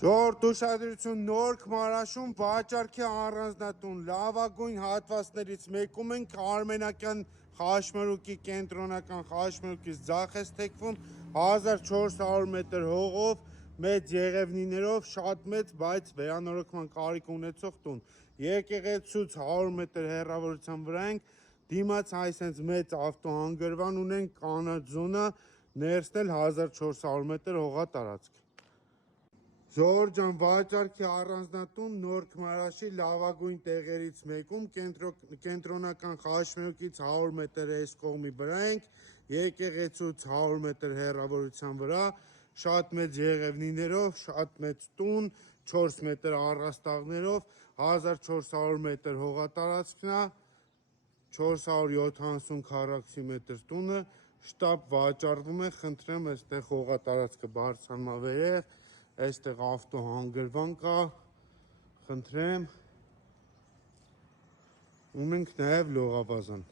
Ժողովուրդ ուշադրություն, Նորք Մարաշում վաճառքի առանձնատուն լավագույն հատվածներից մեկում ենք Արմենակյան խաչմերուկի կենտրոնական խաչմերուկից ձախ է թեքվում 1400 մետր հողով, մեծ եղևնիներով, շատ մեծ, բայց վերանորոգման կարիք ունեցող տուն։ Եկեղեցուց 100 մետր հեռավորության վրա ենք, դիմաց այսպես մեծ ավտոհանգրվան ունենք, կանաչ զոնա, ներսն էլ 1400 մետր հողատարածք։ Ժողովուրդ ջան, վաճառքի առանձնատուն Նորք Մարաշի լավագույն տեղերից մեկում, կենտրոնական խաչմերուկից 100 մետր այս կողմի վրա ենք, եկեղեցուց 100 մետր հեռավորության վրա, շատ մեծ եղևնիներով, շատ մեծ տուն, 4 մետր առաստաղներով, 1400 մետր հողատարածքն է, 470 քառակուսի մետր տունը, շտապ վաճառվում է, խնդրեմ, այստեղ հողատարածքը բարձրանա վերև, այստեղ ավտոհանգրվան կա, խնդրեմ, ունենք նաև լողավազան։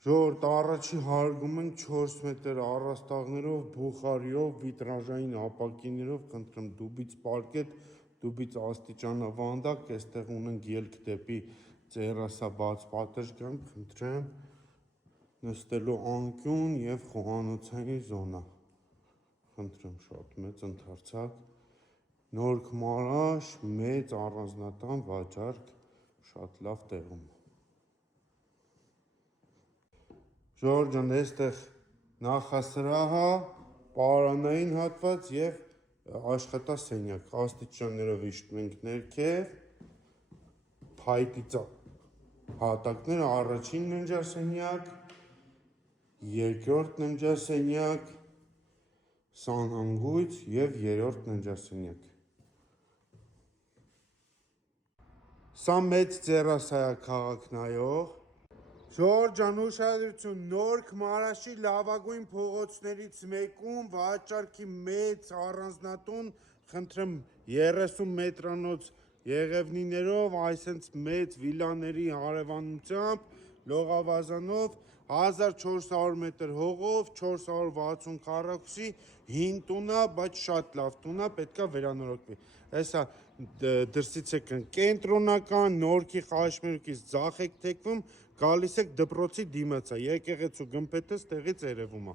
Ժողովուրդ, առաջի հարգում ենք 4 մետր առաստաղներով, բուխարիով, վիտրաժային ապակիներով, խնդրեմ, դուբից պարկետ, դուբից աստիճանավանդակ, այստեղ ունենք ելք դեպի տերասաբաց պատշգամբ, խնդրեմ, նստելու անկյուն և խոհանոցային զոնա։ Խնդրեմ, շատ մեծ ընդարձակ, Նորք Մարաշ, մեծ առանձնատան վաճառք, շատ լավ տեղում։ Ժողովուրդ ջան, այստեղ նախասրահ, պարանային հատված և աշխատասենյակ, աստիճաններով իջնում ենք ներքև, փայտի հատակները, առաջին ննջասենյակ, երկրորդ ննջասենյակ, սանհանգույց և երրորդ ննջասենյակ։ Սա մեծ տերասա է քաղաք նայող։ Ժողովուրդ ջան, ուշադրություն, Նորք Մարաշի լավագույն փողոցներից մեկում վաճառքի մեծ առանձնատուն, խնդրեմ 30 մետրանոց եղևնիներով, այսպես մեծ վիլաների հարևանությամբ, լողավազանով, 1400 մետր հողով, 460 քառակուսի, հին տուն է, բայց շատ լավ տուն է, պետք է վերանորոգվի։ Հեսա դրսից եք կենտրոնական Նորքի խաչմերուկից ձախ եք թեքվում, գալիս եք դպրոցի դիմացա, եկեղեցու գմբեթը ստեղից երևում է։